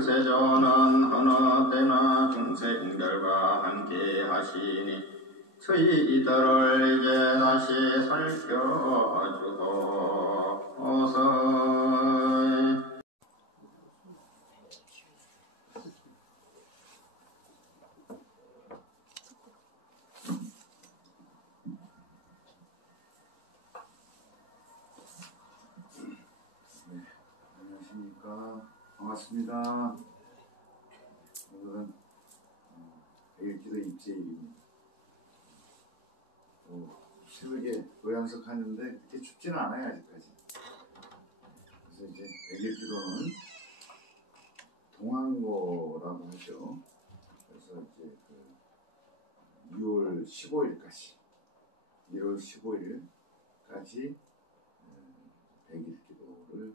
불세전은 어느 때나 중생들과 함께 하시니 저희 이들을 이제 다시 살펴주소서. 반갑습니다. 오늘은 일기도 입제일입니다. 새벽에 고향석 하는데 그렇게 춥지는 않아요 아직까지. 그래서 이제 백일기도는 동안거라고 하죠. 그래서 이제 2월 15일까지 백일기도를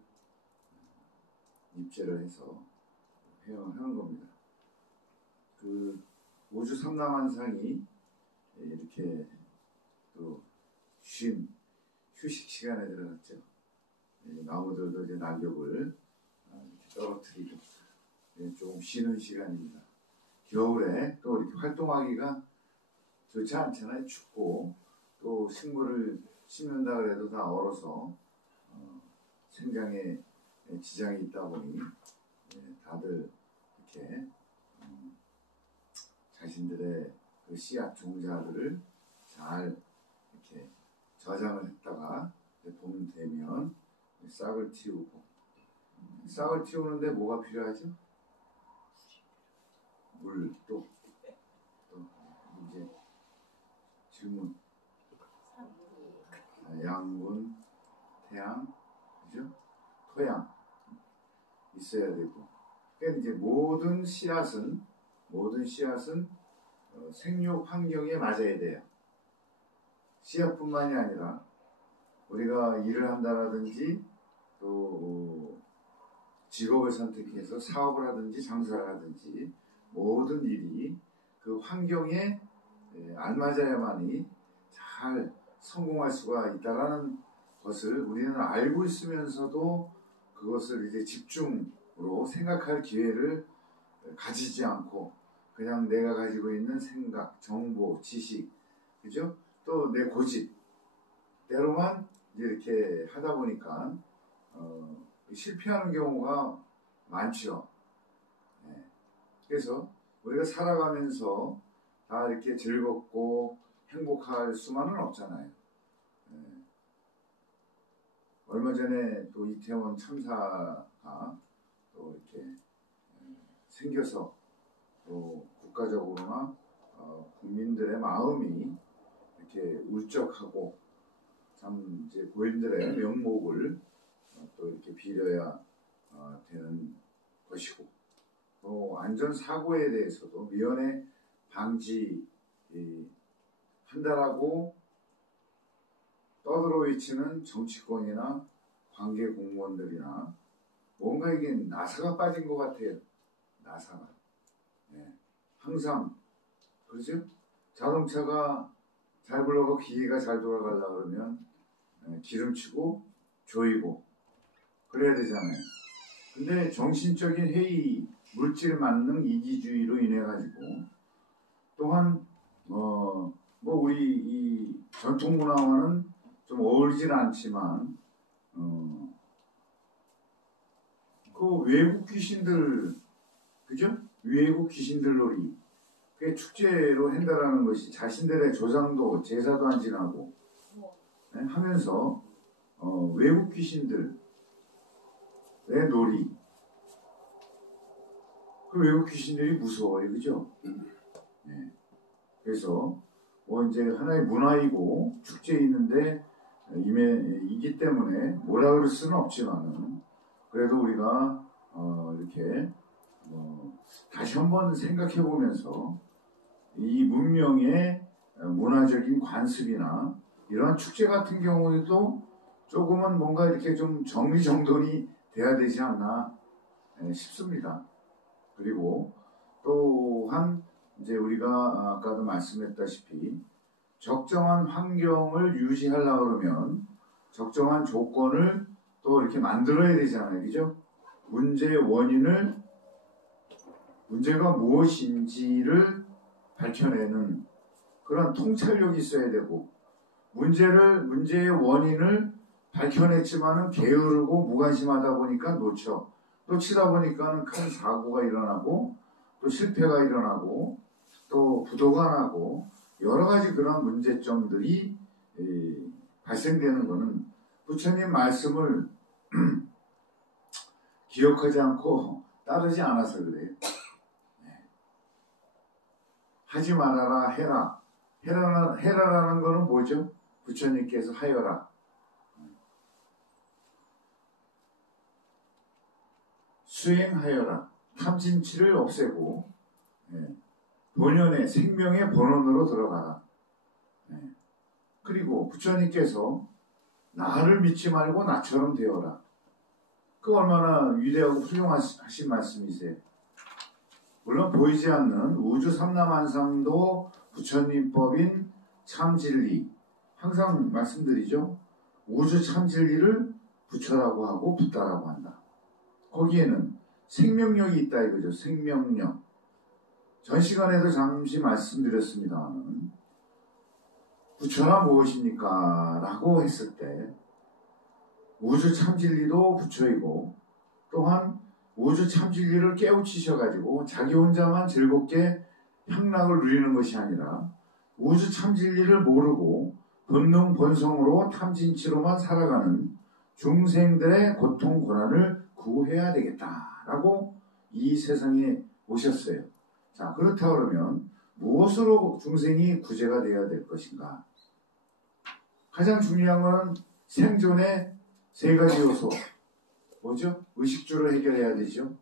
입제를 해서 하는 겁니다. 그 오주 삼라만상이 이렇게 또 휴식 시간에 들어갔죠. 나무들도 이제 낙엽을 이렇게 떨어뜨리고 조금 쉬는 시간입니다. 겨울에 또 이렇게 활동하기가 좋지 않잖아요. 춥고 또 식물을 심는다 그래도 다 얼어서 생장에 지장이 있다 보니 다들 이렇게 자신들의 그 씨앗 종자들을 잘 이렇게 저장을 했다가 봄 되면 싹을 틔우고, 싹을 틔우는데 뭐가 필요하죠? 물, 또 이제 질문. 양분, 태양, 그죠? 토양 있어야 되고, 그러니까 이제 모든 씨앗은 생육 환경에 맞아야 돼요. 씨앗뿐만이 아니라 우리가 일을 한다라든지 또 직업을 선택해서 사업을 하든지 장사를 하든지 모든 일이 그 환경에 알맞아야만이 잘 성공할 수가 있다라는 것을 우리는 알고 있으면서도 그것을 이제 집중으로 생각할 기회를 가지지 않고 그냥 내가 가지고 있는 생각, 정보, 지식, 그죠? 또 내 고집대로만 이렇게 하다 보니까 실패하는 경우가 많죠. 그래서 우리가 살아가면서 다 이렇게 즐겁고 행복할 수만은 없잖아요. 얼마 전에 또 이태원 참사가 또 이렇게 생겨서 또 국가적으로나 국민들의 마음이 이렇게 울적하고 참 이제 고인들의 명목을 또 이렇게 빌어야 되는 것이고, 또 안전사고에 대해서도 미연에 방지한다라고 떠들어 외치는 정치권이나 관계 공무원들이나 뭔가 이게 나사가 빠진 것 같아요. 나사가. 항상 그렇죠? 자동차가 잘 굴러가고 기계가 잘 돌아가려고 그러면 기름치고 조이고 그래야 되잖아요. 근데 정신적인 해이, 물질 만능 이기주의로 인해 가지고 또한 우리 이 전통 문화와는 좀 어울리진 않지만 그 외국 귀신들, 그죠? 외국 귀신들 놀이 그게 축제로 한다라는 것이 자신들의 조상도 제사도 안 지나고 하면서 외국 귀신들의 놀이, 그 외국 귀신들이 무서워요, 그죠? 그래서 이제 하나의 문화이고 축제에 있는데 이기 때문에 뭐라 그럴 수는 없지만은 그래도 우리가 이렇게 다시 한번 생각해 보면서 이 문명의 문화적인 관습이나 이러한 축제 같은 경우에도 조금은 뭔가 이렇게 좀 정리정돈이 돼야 되지 않나 싶습니다. 그리고 또한 이제 우리가 아까도 말씀했다시피 적정한 환경을 유지하려고 그러면 적정한 조건을 또 이렇게 만들어야 되잖아요. 그죠? 문제의 원인을 문제가 무엇인지를 밝혀내는 그런 통찰력이 있어야 되고, 문제의 원인을 밝혀냈지만은 게으르고 무관심하다 보니까 놓치다 보니까는 큰 사고가 일어나고, 또 실패가 일어나고, 또 부도가 나고, 여러 가지 그런 문제점들이 발생되는 것은 부처님 말씀을 기억하지 않고 따르지 않아서 그래요. 하지 말아라, 해라. 해라라는 거는 뭐죠? 부처님께서 하여라. 수행하여라. 탐진치를 없애고 본연의 생명의 본원으로 들어가라. 그리고 부처님께서 나를 믿지 말고 나처럼 되어라. 그 얼마나 위대하고 훌륭하신 말씀이세요. 물론 보이지 않는 우주 삼라만상도 부처님법인 참진리, 항상 말씀드리죠. 우주 참진리를 부처라고 하고 붓다라고 한다. 거기에는 생명력이 있다 이거죠. 생명력. 전 시간에도 잠시 말씀드렸습니다만 부처가 무엇입니까? 라고 했을 때 우주 참진리도 부처이고, 또한 우주 참진리를 깨우치셔가지고 자기 혼자만 즐겁게 향락을 누리는 것이 아니라 우주 참진리를 모르고 본능 본성으로 탐진치로만 살아가는 중생들의 고통 고난을 구해야 되겠다라고 이 세상에 오셨어요. 자, 그렇다 그러면 무엇으로 중생이 구제가 되어야 될 것인가? 가장 중요한 것은 생존의 세 가지 요소. 뭐죠? 의식주를 해결해야 되죠.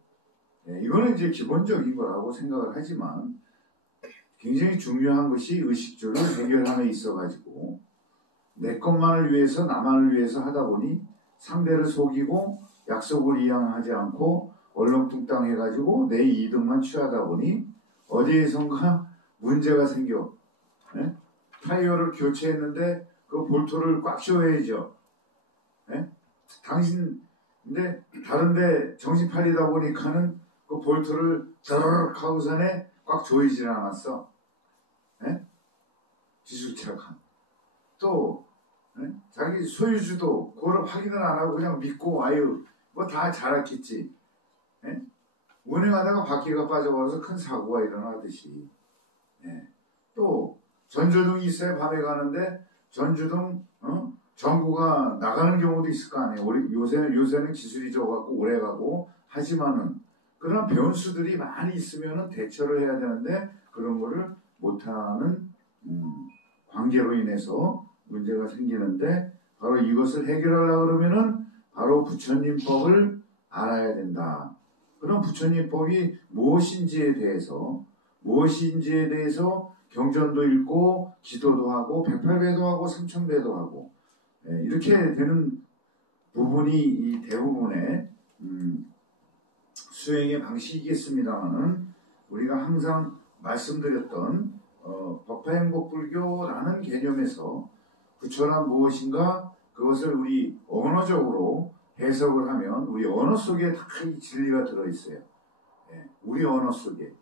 이거는 이제 기본적인 거라고 생각을 하지만 굉장히 중요한 것이 의식주를 해결함에 있어가지고 내 것만을 위해서 나만을 위해서 하다 보니 상대를 속이고 약속을 이행하지 않고 얼렁뚱땅 해가지고 내 이득만 취하다 보니 어디에선가 문제가 생겨. 타이어를 교체했는데 그 볼트를 꽉 씌워야죠. 근데 다른데 정신 팔리다 보니까는 그 볼트를 저르륵 하고선에 꽉 조이질 않았어. 기술차가. 또 자기 소유주도 그걸 확인을 안 하고 그냥 믿고 아유 뭐 다 잘했겠지. 운행하다가 바퀴가 빠져버려서 큰 사고가 일어나듯이. 또 전조등이 있어야 밤에 가는데 전조등 전구가 나가는 경우도 있을 거 아니에요. 요새는 기술이 좋아갖고 오래 가고 하지만은 그런 변수들이 많이 있으면은 대처를 해야 되는데 그런 거를 못하는 관계로 인해서 문제가 생기는데 바로 이것을 해결하려고 그러면은 바로 부처님법을 알아야 된다. 그럼 부처님법이 무엇인지에 대해서 경전도 읽고 기도도 하고 108배도 하고 3000배도 하고 이렇게 되는 부분이 이 대부분의 수행의 방식이겠습니다만은 우리가 항상 말씀드렸던 법화행복불교라는 개념에서 부처란 무엇인가 그것을 우리 언어적으로 해석을 하면 우리 언어 속에 다 이 진리가 들어있어요. 우리 언어 속에.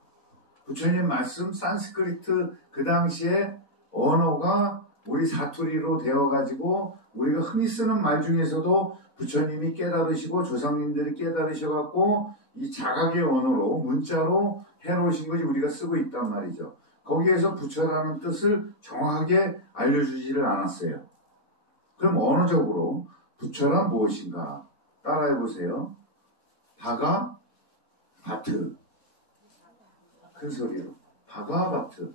부처님 말씀 산스크리트 그 당시에 언어가 우리 사투리로 되어가지고 우리가 흔히 쓰는 말 중에서도 부처님이 깨달으시고 조상님들이 깨달으셔갖고 이 자각의 언어로 문자로 해놓으신 것이 우리가 쓰고 있단 말이죠. 거기에서 부처라는 뜻을 정확하게 알려주지를 않았어요. 그럼 언어적으로 부처란 무엇인가? 따라해보세요. 바가 바트. 큰 소리로. 바가 바트.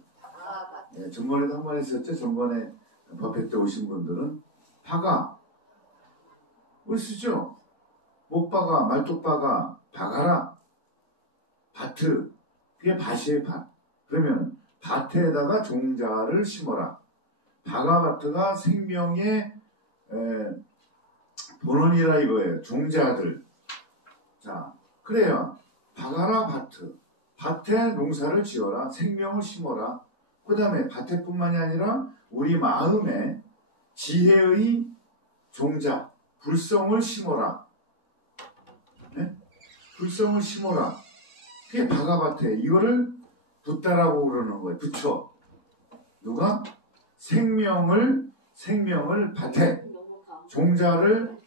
전번에도 한 번 했었죠. 전번에 법회 때 오신 분들은 바가 뭘 쓰죠? 못바가 말뚝바가 바가라. 바트. 그게 밭이에요. 밭. 그러면 밭에다가 종자를 심어라. 바가 바트가 생명의 본원이라 이거예요. 종자들. 자, 그래요. 바가라 바트. 밭에 농사를 지어라. 생명을 심어라. 그 다음에 밭에뿐만이 아니라 우리 마음에 지혜의 종자, 불성을 심어라. 불성을 심어라. 그게 바가바테. 이거를 붓다라고 그러는 거예요. 부처. 누가? 생명을 밭에, 종자를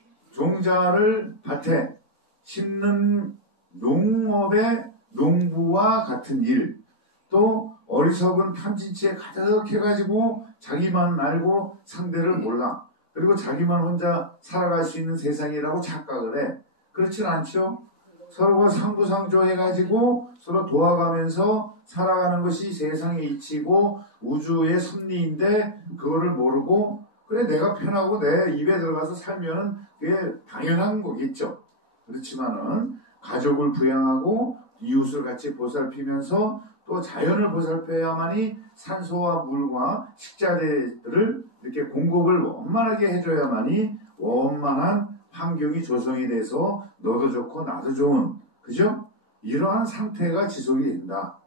밭에 심는 농업의 농부와 같은 일. 또 어리석은 탐진치에 가득해가지고 자기만 알고 상대를 몰라. 그리고 자기만 혼자 살아갈 수 있는 세상이라고 착각을 해. 그렇진 않죠? 서로가 상부상조해가지고 서로 도와가면서 살아가는 것이 세상의 이치고 우주의 섭리인데 그거를 모르고 그래 내가 편하고 내 입에 들어가서 살면은 그게 당연한 거겠죠. 그렇지만은 가족을 부양하고 이웃을 같이 보살피면서 또 자연을 보살펴야만이 산소와 물과 식자재들을 이렇게 공급을 원만하게 해줘야만이 원만한 환경이 조성이 돼서 너도 좋고 나도 좋은, 그죠? 이러한 상태가 지속이 된다.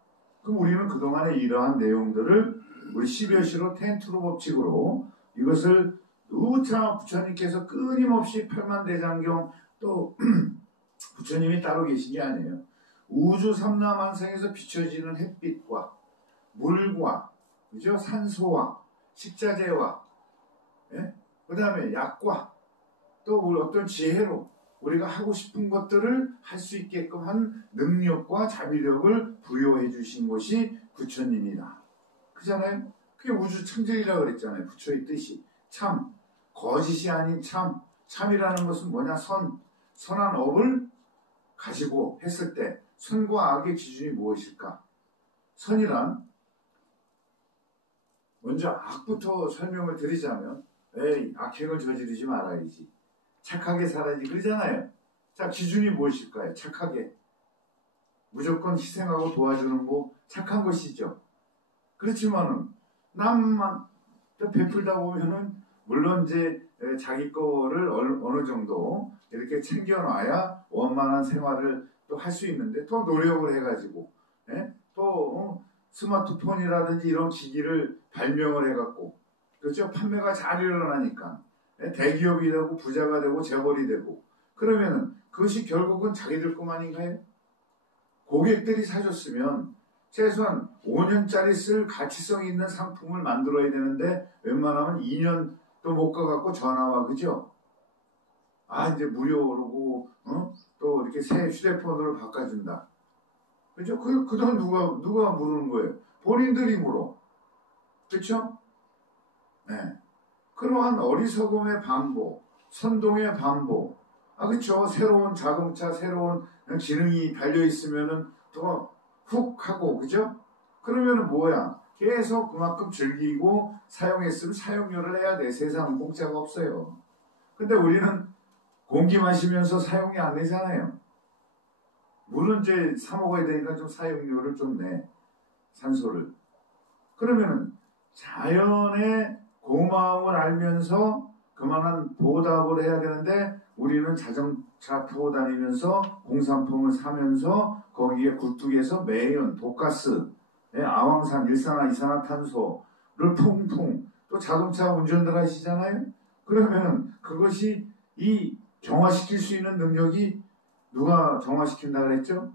그럼 우리는 그동안에 이러한 내용들을 우리 12여시로 텐트로 법칙으로 이것을 누차 부처님께서 끊임없이 팔만대장경 또 부처님이 따로 계신 게 아니에요. 우주 삼라만상에서 비춰지는 햇빛과 물과, 그죠? 산소와 식자재와, 예? 그 다음에 약과 또 어떤 지혜로 우리가 하고 싶은 것들을 할 수 있게끔 한 능력과 자비력을 부여해 주신 것이 부처님이다. 그잖아요? 그게 우주 창조이라고 그랬잖아요. 부처의 뜻이. 참, 거짓이 아닌 참. 참이라는 것은 뭐냐? 선한 업을 가지고 했을 때 선과 악의 기준이 무엇일까? 선이란 먼저 악부터 설명을 드리자면 에이, 악행을 저지르지 말아야지. 착하게 살아야지 그러잖아요. 자, 기준이 무엇일까요? 착하게. 무조건 희생하고 도와주는 거 착한 것이죠. 그렇지만은 남만 베풀다 보면은 물론 이제 자기 거를 어느 정도 이렇게 챙겨놔야 원만한 생활을 또 할 수 있는데 또 노력을 해가지고 또 스마트폰이라든지 이런 기기를 발명을 해갖고 그렇죠? 판매가 잘 일어나니까 대기업이 되고 부자가 되고 재벌이 되고 그러면은 그것이 결국은 자기들 것만인가요? 고객들이 사줬으면 최소한 5년짜리 쓸 가치성 있는 상품을 만들어야 되는데 웬만하면 2년도 못 가갖고 전화와 그죠? 아 이제 무료로 또 이렇게 새 휴대폰으로 바꿔준다. 그죠? 그돈 누가 물는 거예요? 본인들이 물어. 그렇죠? 네. 그러한 어리석음의 반복, 선동의 반복. 아, 그쵸. 새로운 자동차, 새로운 기능이 달려있으면은 또 훅 하고, 그죠? 그러면은 뭐야? 계속 그만큼 즐기고 사용했으면 사용료를 해야 돼. 세상은 공짜가 없어요. 근데 우리는 공기 마시면서 사용이 안 되잖아요. 물은 이제 사 먹어야 되니까 좀 사용료를 좀 내. 산소를. 그러면은 자연의 고마움을 알면서 그만한 보답을 해야 되는데 우리는 자동차 타고 다니면서 공산품을 사면서 거기에 굴뚝에서 매연, 독가스, 아황산, 일산화탄소를 풍풍 또 자동차 운전들 하시잖아요. 그러면은 그것이 이 정화시킬 수 있는 능력이 누가 정화시킨다 그랬죠?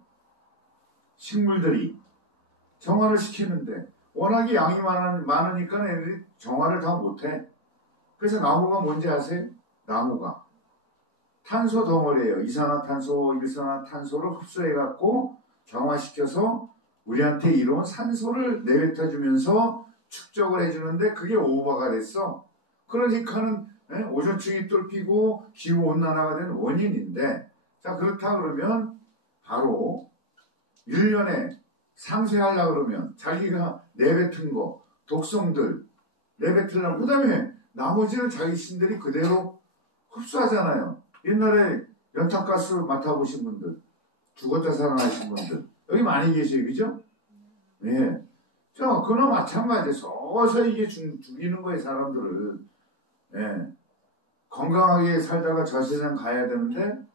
식물들이 정화를 시키는데 워낙에 양이 많으니까 애들이 정화를 다 못해. 그래서 나무가 뭔지 아세요? 나무가 탄소 덩어리예요. 이산화탄소, 일산화탄소를 흡수해갖고 정화시켜서 우리한테 이로운 산소를 내뱉어주면서 축적을 해주는데 그게 오버가 됐어. 그러니까는 오존층이 뚫히고 기후온난화가 되는 원인인데 자 그렇다 그러면 바로 1년에 상쇄하려고 그러면 자기가 내뱉은 거 독성들 내뱉으려고 그 다음에 나머지는 자기 신들이 그대로 흡수하잖아요. 옛날에 연탄가스 맡아보신 분들 죽었다 살아나신 분들 여기 많이 계세요. 그죠? 예. 자, 그나 마찬가지예요. 서서히 이게 죽이는 거예요. 사람들을. 예. 건강하게 살다가 저 세상 가야 되는데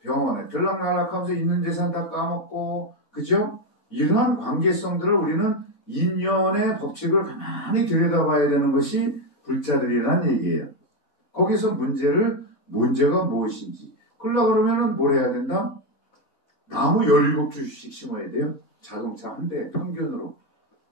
병원에 들락날락하면서 있는 재산 다 까먹고 그죠? 이러한 관계성들을 우리는 인연의 법칙을 가만히 들여다봐야 되는 것이 불자들이라는 얘기예요. 거기서 문제가 무엇인지. 그러려고 그러면은 뭘 해야 된다? 나무 17주씩 심어야 돼요. 자동차 한 대 평균으로.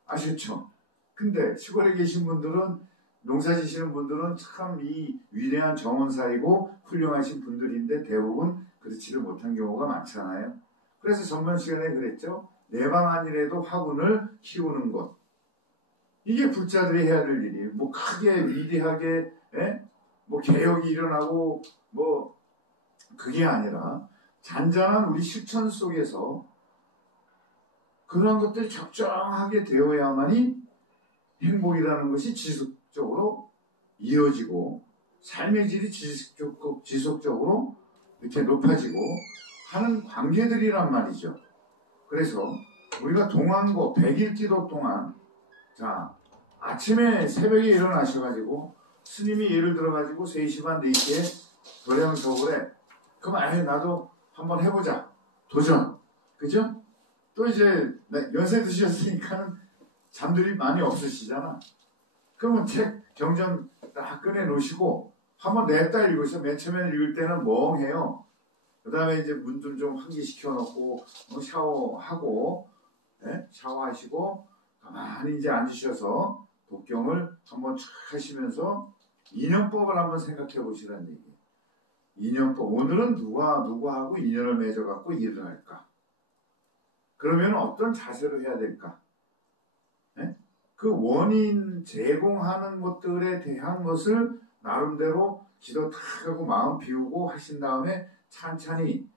아셨죠? 근데 시골에 계신 분들은, 농사 지시는 분들은 참 이 위대한 정원사이고 훌륭하신 분들인데 대부분 그렇지를 못한 경우가 많잖아요. 그래서 전번 시간에 그랬죠. 내 방 안이라도 화분을 키우는 것. 이게 불자들이 해야 될 일이에요. 뭐 크게 위대하게 뭐 개혁이 일어나고 뭐 그게 아니라 잔잔한 우리 실천 속에서 그런 것들이 적정하게 되어야만이 행복이라는 것이 지속적으로 이어지고 삶의 질이 지속적으로 이렇게 높아지고 하는 관계들이란 말이죠. 그래서 우리가 동안고 100일 기도 동안 자 아침에 새벽에 일어나셔가지고 스님이 예를 들어가지고 3시 반 4시에 도량서울에 그럼 나도 한번 해보자. 도전. 그죠? 또 이제 연세 드셨으니까 잠들이 많이 없으시잖아. 그러면 책 경전 딱 꺼내 놓으시고 한번 냈다 읽으세요. 맨 처음에 읽을 때는 멍해요. 그 다음에 이제 문좀 좀 환기시켜 놓고 샤워하고 샤워하시고 가만히 이제 앉으셔서 독경을 한번 쫙 하시면서 인연법을 한번 생각해 보시라는 얘기예요. 인연법. 오늘은 누구하고 인연을 맺어갖고 일을 할까? 그러면 어떤 자세로 해야 될까? 그 원인 제공하는 것들에 대한 것을 나름대로 기도 탁 하고 마음 비우고 하신 다음에 찬찬히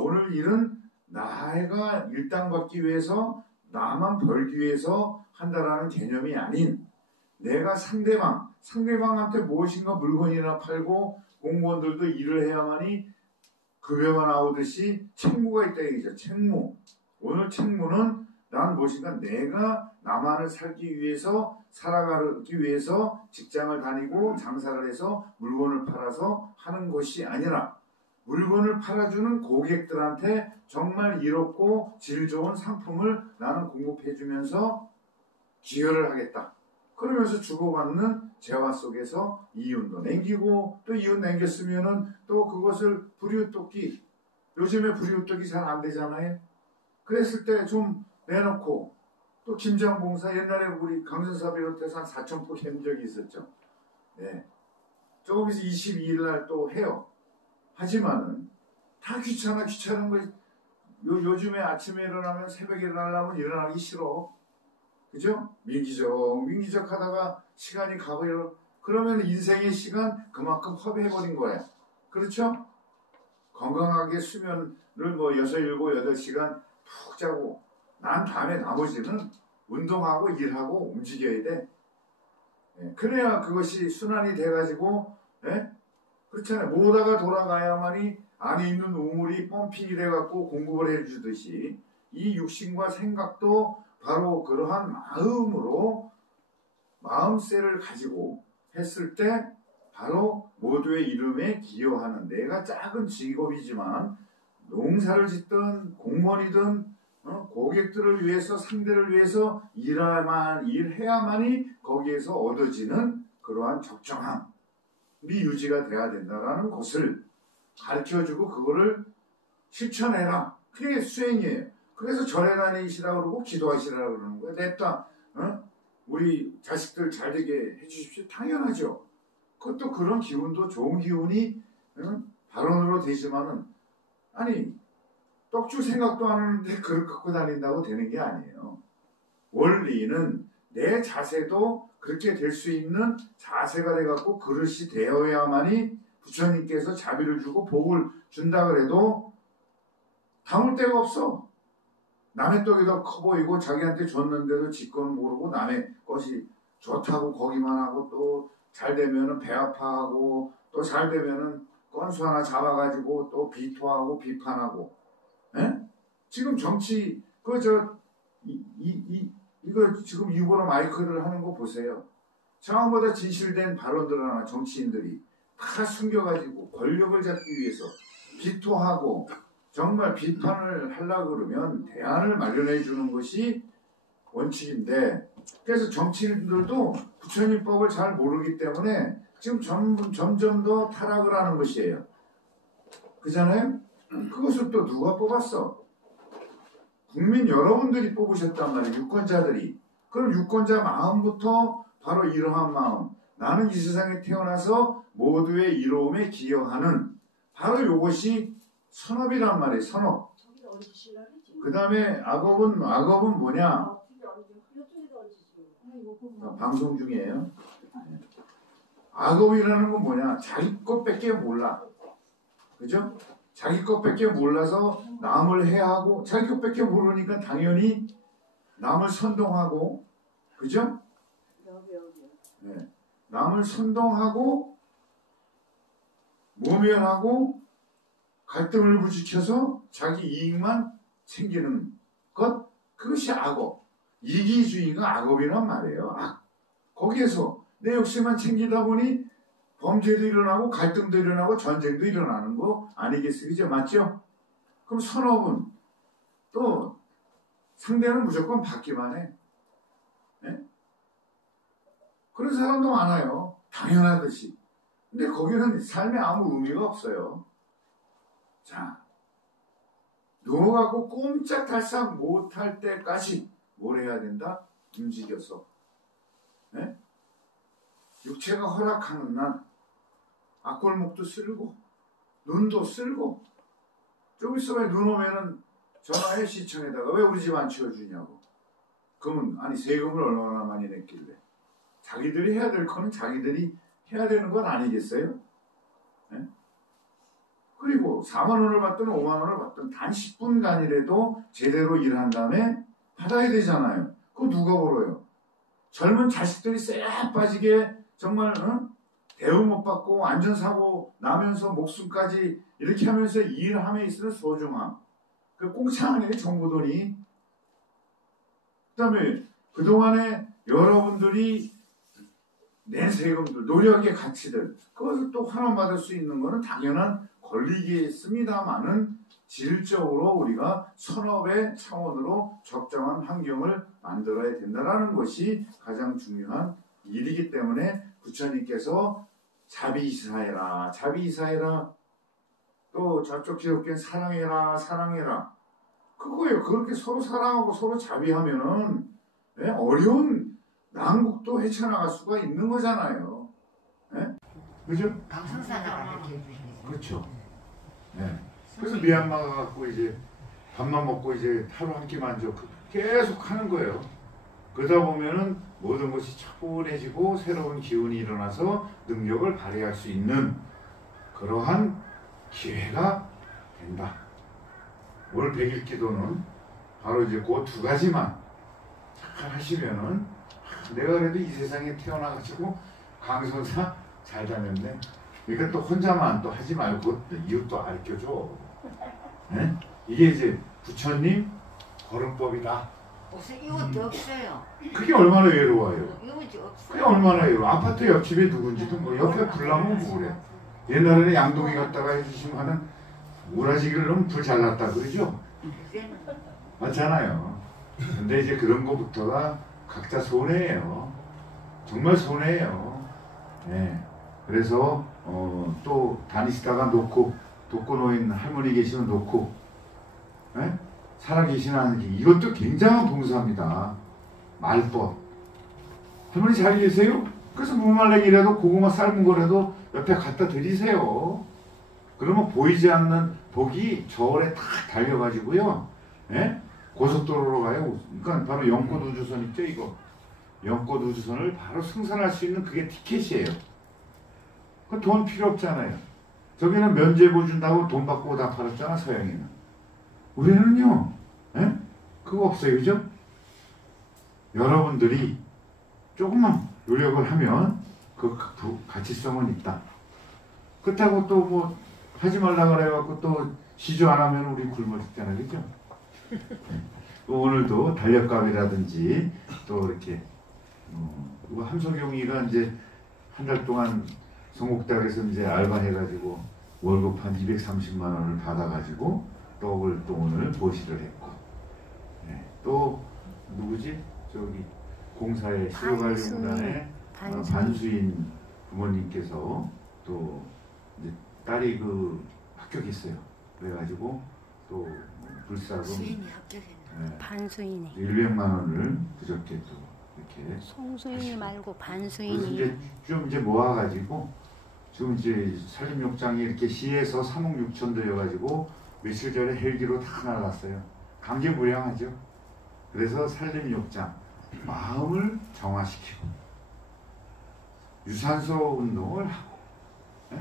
오늘 일은 나가 일당받기 위해서 나만 벌기 위해서 한다라는 개념이 아닌 내가 상대방한테 무엇인가 물건이나 팔고 공무원들도 일을 해야만이 급여가 나오듯이 책무가 있다 얘기죠. 책무. 오늘 책무는 난 무엇인가 내가 나만을 살기 위해서 살아가기 위해서 직장을 다니고 장사를 해서 물건을 팔아서 하는 것이 아니라 물건을 팔아주는 고객들한테 정말 이롭고 질 좋은 상품을 나는 공급해주면서 기여를 하겠다. 그러면서 주고받는 재화 속에서 이윤도 남기고 또 이윤 남겼으면은 또 그것을 불이웃돕기. 요즘에 불이웃돕기 잘 안 되잖아요. 그랬을 때 좀 내놓고 또 김장봉사 옛날에 우리 강선사 비롯해서 한 4,000포 한 적이 있었죠. 네. 조금 있어 22일 날 또 해요. 하지만은 다 귀찮은 거. 요즘에 아침에 일어나면 새벽에 일어나려면 일어나기 싫어. 그죠? 민기적 하다가 시간이 가버려. 그러면 인생의 시간 그만큼 허비해버린 거야. 그렇죠? 건강하게 수면을 뭐 6, 7, 8시간 푹 자고 난 다음에 나머지는 운동하고 일하고 움직여야 돼. 그래야 그것이 순환이 돼가지고 그렇잖아요. 모다가 돌아가야만이 안에 있는 우물이 펌핑이 돼갖고 공급을 해주듯이 이 육신과 생각도 바로 그러한 마음으로 마음새를 가지고 했을 때 바로 모두의 이름에 기여하는 내가 작은 직업이지만 농사를 짓든 공무원이든 고객들을 위해서 상대를 위해서 일해야만이 거기에서 얻어지는 그러한 적정함이 유지가 돼야 된다라는 것을 가르쳐주고 그거를 실천해라. 그게 수행이에요. 그래서 절에 다니시라고 그러고 기도하시라고 그러는 거예요. 냅다 우리 자식들 잘 되게 해주십시오. 당연하죠. 그것도 그런 기운도 좋은 기운이 발언으로 되지만은 아니 떡줄 생각도 안 하는데 그걸 갖고 다닌다고 되는 게 아니에요. 원리는 내 자세도 그렇게 될 수 있는 자세가 돼갖고 그릇이 되어야만이 부처님께서 자비를 주고 복을 준다 그래도 담을 데가 없어. 남의 떡이 더 커 보이고 자기한테 줬는데도 지건 모르고 남의 것이 좋다고 거기만 하고 또 잘 되면은 배 아파하고 또 잘 되면은 건수 하나 잡아가지고 또 비토하고 비판하고. 지금 정치 이거 지금 일본어 마이크를 하는 거 보세요. 처음보다 진실된 발언들 하나 정치인들이 다 숨겨가지고 권력을 잡기 위해서 비토하고 정말 비판을 하려고 그러면 대안을 마련해 주는 것이 원칙인데 그래서 정치인들도 부처님 법을 잘 모르기 때문에 지금 점점 더 타락을 하는 것이에요. 그잖아요? 그것을 또 누가 뽑았어? 국민 여러분들이 뽑으셨단 말이에요. 유권자들이. 그럼 유권자 마음부터 바로 이러한 마음. 나는 이 세상에 태어나서 모두의 이로움에 기여하는 바로 이것이 선업이란 말이에요. 선업. 그 다음에 악업은 뭐냐? 방송 중이에요. 악업이라는 건 뭐냐? 자기 것밖에 몰라. 그죠? 자기 것밖에 몰라서 남을 해하고 자기 것밖에 모르니까 당연히 남을 선동하고 그죠? 네. 남을 선동하고 모멸하고 갈등을 부추겨서 자기 이익만 챙기는 것 그것이 악업. 이기주의가 악업이란 말이에요. 거기에서 내 욕심만 챙기다 보니 범죄도 일어나고 갈등도 일어나고 전쟁도 일어나는 거 아니겠어요? 그죠? 맞죠? 그럼 선업은 또 상대는 무조건 받기만 해. 네? 그런 사람도 많아요. 당연하듯이. 근데 거기는 삶에 아무 의미가 없어요. 자, 누워갖고 꼼짝달싹 못할 때까지 뭘 해야 된다? 움직여서. 네? 육체가 허락하는 난 앞골목도 쓸고 눈도 쓸고 좀 있으면 눈 오면은 전화해 시청에다가 왜 우리 집 안 치워주냐고. 그러면 아니 세금을 얼마나 많이 냈길래. 자기들이 해야 될 거는 자기들이 해야 되는 건 아니겠어요? 네? 그리고 4만 원을 받든 5만 원을 받든 단 10분간이라도 제대로 일한 다음에 받아야 되잖아요. 그거 누가 벌어요? 젊은 자식들이 쎄 빠지게 정말 대우 못 받고 안전사고 나면서 목숨까지 이렇게 하면서 일함에 있어서 소중함. 그 공짜 아니에요 정부 돈이. 그 다음에 그동안에 여러분들이 낸 세금들 노력의 가치들 그것을 또 환원받을 수 있는 것은 당연한 권리겠습니다만은 질적으로 우리가 선업의 차원으로 적정한 환경을 만들어야 된다는 것이 가장 중요한 일이기 때문에 부처님께서 자비이사해라 자비이사해라 또 저쪽 지역에 사랑해라 그거예요. 그렇게 서로 사랑하고 서로 자비하면은 네? 어려운 난국도 헤쳐나갈 수가 있는 거잖아요. 네? 그죠? 방송사다가 이렇게 해주시니까. 그렇죠. 네. 그래서 미얀마 가갖고 이제 밥만 먹고 이제 하루 한 끼 만져 계속 하는 거예요. 그러다 보면은 모든 것이 차분해지고 새로운 기운이 일어나서 능력을 발휘할 수 있는 그러한 기회가 된다. 오늘 100일 기도는 바로 이제 그 두 가지만 잘 하시면은 내가 그래도 이 세상에 태어나가지고 강선사 잘 다녔네. 그러니까 또 혼자만 또 하지 말고 이웃도 알려줘. 네? 이게 이제 부처님 걸음법이다. 무슨 이웃도 없어요. 그게 얼마나 외로워요. 이웃이 없어요. 그게 얼마나 외로워. 아파트 옆집에 누군지도 뭐 옆에 불나면 뭐래. 옛날에는 양동이 갔다가 해주시면은 우라지기를 넣으면 불 잘 났다 그러죠? 맞잖아요. 근데 이제 그런 거부터가 각자 손해예요. 정말 손해예요. 네. 그래서 또 다니시다가 놓고 독거노인 할머니 계시면 놓고 네? 살아계시는 이것도 굉장한 봉사입니다. 말법. 할머니 잘 계세요? 그래서 무말랭이라도 고구마 삶은 거라도 옆에 갖다 드리세요. 그러면 보이지 않는 복이 저울에 탁 달려가지고요. 예? 고속도로로 가요. 그러니까 바로 연꽃 우주선 있죠, 이거. 연꽃 우주선을 바로 승선할 수 있는 그게 티켓이에요. 그 돈 필요 없잖아요. 저기는 면제부 준다고 돈 받고 다 팔았잖아, 서양에는. 우리는요, 예? 그거 없어요, 그죠? 여러분들이 조금만 노력을 하면 그 가치성은 있다. 그렇다고 또 뭐 하지 말라 그래갖고 또 시주 안 하면 우리 굶어 죽잖아요, 그죠? 오늘도 달력감이라든지 또 이렇게 함석용이가 이제 한 달 동안 성곡달에서 이제 알바해가지고 월급 한 230만 원을 받아가지고 떡을 또 오늘 보시를 했고, 네. 또 누구지? 저기 공사의 시효관리공단의 반수인 부모님께서 또 이제 딸이 그 합격했어요. 그래가지고 또 불사금 수인이 합격했나? 반수인이 100만 원을 그저께 또 이렇게 송수인이 말고 그래서 반수인이 이제 좀 이제 모아가지고 지금 이제 산림욕장이 이렇게 시에서 3억 6천 들여가지고 며칠 전에 헬기로 다 날랐어요. 감개무량하죠. 그래서 산림욕장 마음을 정화시키고 유산소 운동을 하고, 예?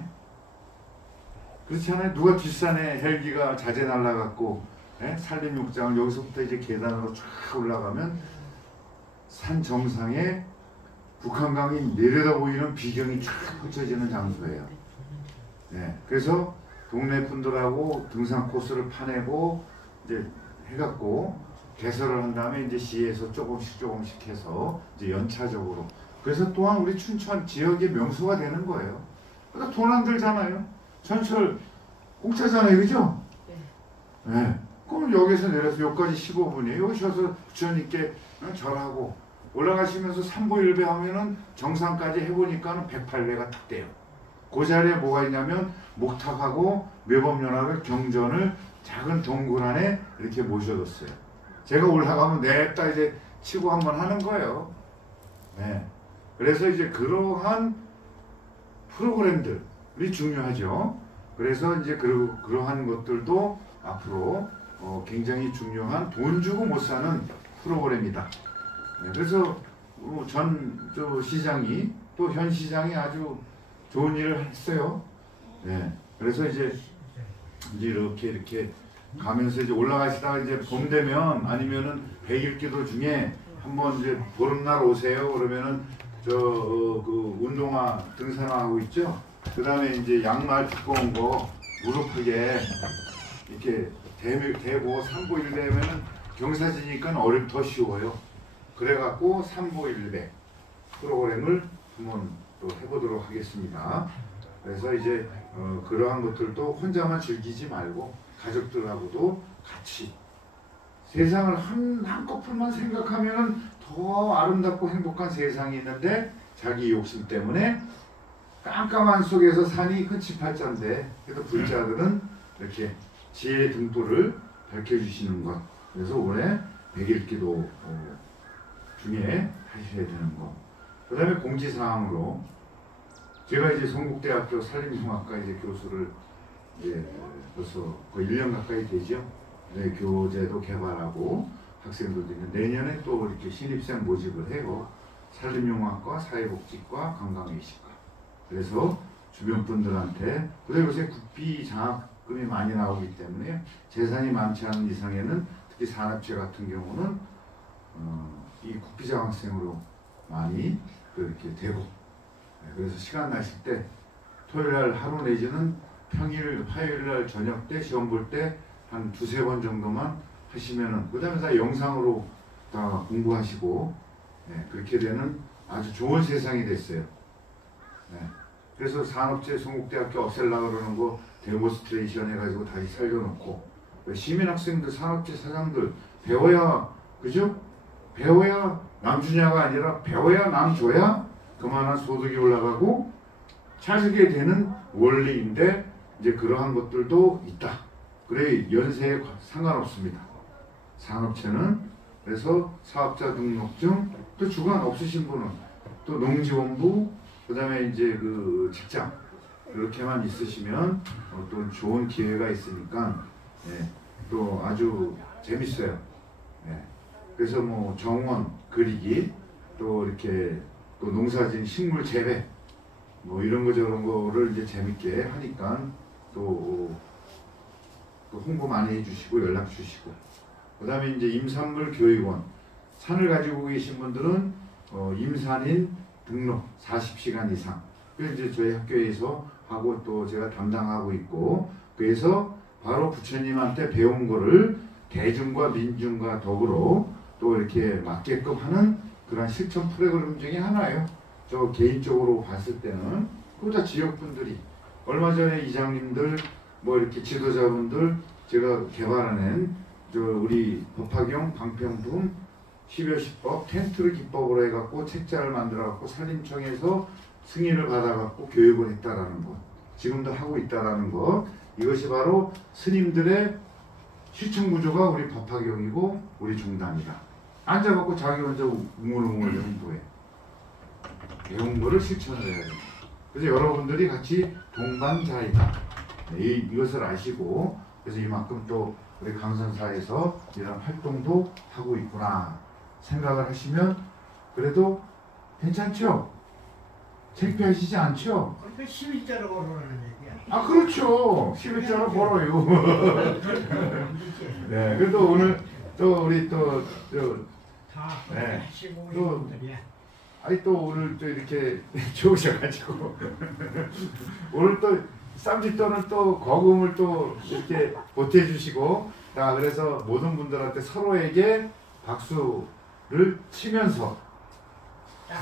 그렇지 않아요? 누가 뒷산에 헬기가 자재 날라갔고, 예? 산림욕장을 여기서부터 이제 계단으로 쫙 올라가면 산 정상에 북한강이 내려다 보이는 비경이 쫙 펼쳐지는 장소예요. 네, 그래서 동네 분들하고 등산 코스를 파내고 이제 해갖고 개설을 한 다음에 이제 시에서 조금씩 해서 이제 연차적으로. 그래서 또한 우리 춘천 지역의 명소가 되는 거예요. 그러니까 돈 안 들잖아요. 전철 공짜잖아요, 그죠? 네. 그럼 여기서 내려서 여기까지 15분이에요. 여기 오셔서 부처님께 절하고 올라가시면서 삼보일배 하면은 정상까지 해보니까는 108배가 딱 돼요. 그 자리에 뭐가 있냐면 목탁하고 매법연합의 경전을 작은 동굴 안에 이렇게 모셔뒀어요. 제가 올라가면 냅다 이제 치고 한번 하는 거예요. 네. 그래서 이제 그러한 프로그램들이 중요하죠. 그래서 이제 그러한 것들도 앞으로 굉장히 중요한 돈 주고 못 사는 프로그램이다. 네, 그래서 저 시장이 또 현 시장이 아주 좋은 일을 했어요. 네, 그래서 이제 이렇게 가면서 이제 올라가시다가 이제 봄 되면 아니면은 100일 기도 중에 한번 이제 보름날 오세요. 그러면은 그 운동화 등산화하고 있죠. 그 다음에 이제 양말 두꺼운 거 무릎 크게 이렇게 대고 삼보일배면은 경사지니까 더 쉬워요. 그래갖고 삼보일배 프로그램을 한번 또 해보도록 하겠습니다. 그래서 이제 그러한 것들도 혼자만 즐기지 말고 가족들하고도 같이 세상을 한꺼풀만 생각하면 더 아름답고 행복한 세상이 있는데 자기 욕심 때문에 깜깜한 속에서 산이 흔치팔자인데 그래도 불자들은 이렇게 지혜의 등불을 밝혀주시는 것. 그래서 올해 100일 기도 중에 하셔야 되는 거. 그 다음에 공지사항으로 제가 이제 성북대학교 산림융합과 이제 교수를 이제 벌써 거의 1년 가까이 되죠. 네, 교재도 개발하고 학생들도 있는데 내년에 또 이렇게 신입생 모집을 해요. 산림융합과 사회복지과 관광외식과. 그래서 주변 분들한테 그리고 요새 국비 장학금이 많이 나오기 때문에 재산이 많지 않은 이상에는 특히 산업체 같은 경우는 이 국비 장학생으로 많이 그렇게 되고 그래서 시간 나실 때 토요일날 하루 내지는 평일 화요일날 저녁 때 시험 볼 때 한 2-3번 정도만 하시면은 그 다음에 다 영상으로 다 공부하시고 그렇게 되는 아주 좋은 세상이 됐어요. 그래서 산업체 성북대학교 없앨라 그러는 거 데모스트레이션 해가지고 다시 살려놓고 시민학생들 산업체 사장들 배워야 그죠? 배워야 남 주냐가 아니라 배워야 남 줘야 그만한 소득이 올라가고 차지게 되는 원리인데 이제 그러한 것들도 있다. 그래 연세에 상관없습니다. 산업체는 그래서 사업자 등록증 또 주관 없으신 분은 또 농지원부 그 다음에 이제 그 직장 그렇게만 있으시면 또 좋은 기회가 있으니까 또 아주 재밌어요. 그래서 뭐 정원 그리기 또 이렇게 또 농사진 식물 재배 뭐 이런 거 저런 거를 이제 재밌게 하니까 또 홍보 많이 해주시고 연락 주시고 그 다음에 이제 임산물 교육원 산을 가지고 계신 분들은 임산인 등록 40시간 이상 그래서 이제 저희 학교에서 하고 또 제가 담당하고 있고 그래서 바로 부처님한테 배운 거를 대중과 민중과 더불어 또 이렇게 맞게끔 하는 그런 실천 프로그램 중에 하나예요. 저 개인적으로 봤을 때는 그보다 지역분들이 얼마 전에 이장님들 뭐 이렇게 지도자분들 제가 개발해낸 저 우리 법화경 방평분 10여시법 텐트를 기법으로 해갖고 책자를 만들어갖고 산림청에서 승인을 받아갖고 교육을 했다라는 것 지금도 하고 있다라는 것 이것이 바로 스님들의 시청 구조가 우리 법화경이고 우리 종단이다. 앉아갖고 자기 혼자 웅얼웅얼대면 뭐해? 배운 거를 실천을 해야 됩니다. 그래서 여러분들이 같이 동반자이다. 네, 이것을 아시고 그래서 이만큼 또 우리 강선사에서 이런 활동도 하고 있구나 생각을 하시면 그래도 괜찮죠? 창피하시지 않죠? 그 11자로 걸어라는 얘기야. 아 그렇죠. 11자로 벌어요. 네, 그래도 오늘 또 우리 다 네. 하시고 또 분들이야. 아니 또 오늘 또 이렇게 좋으셔가지고 오늘 또 쌈짓돈을 또 거금을 또 이렇게 보태주시고 자 그래서 모든 분들한테 서로에게 박수를 치면서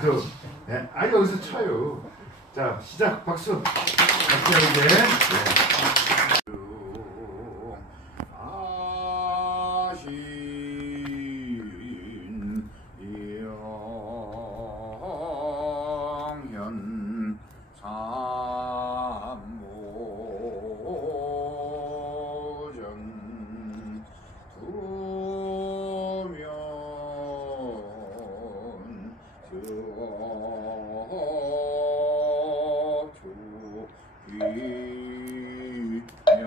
또 네, 아니 여기서 쳐요. 자 시작 박수. 박수에게. 네. 영현 삼모전 두면 주기며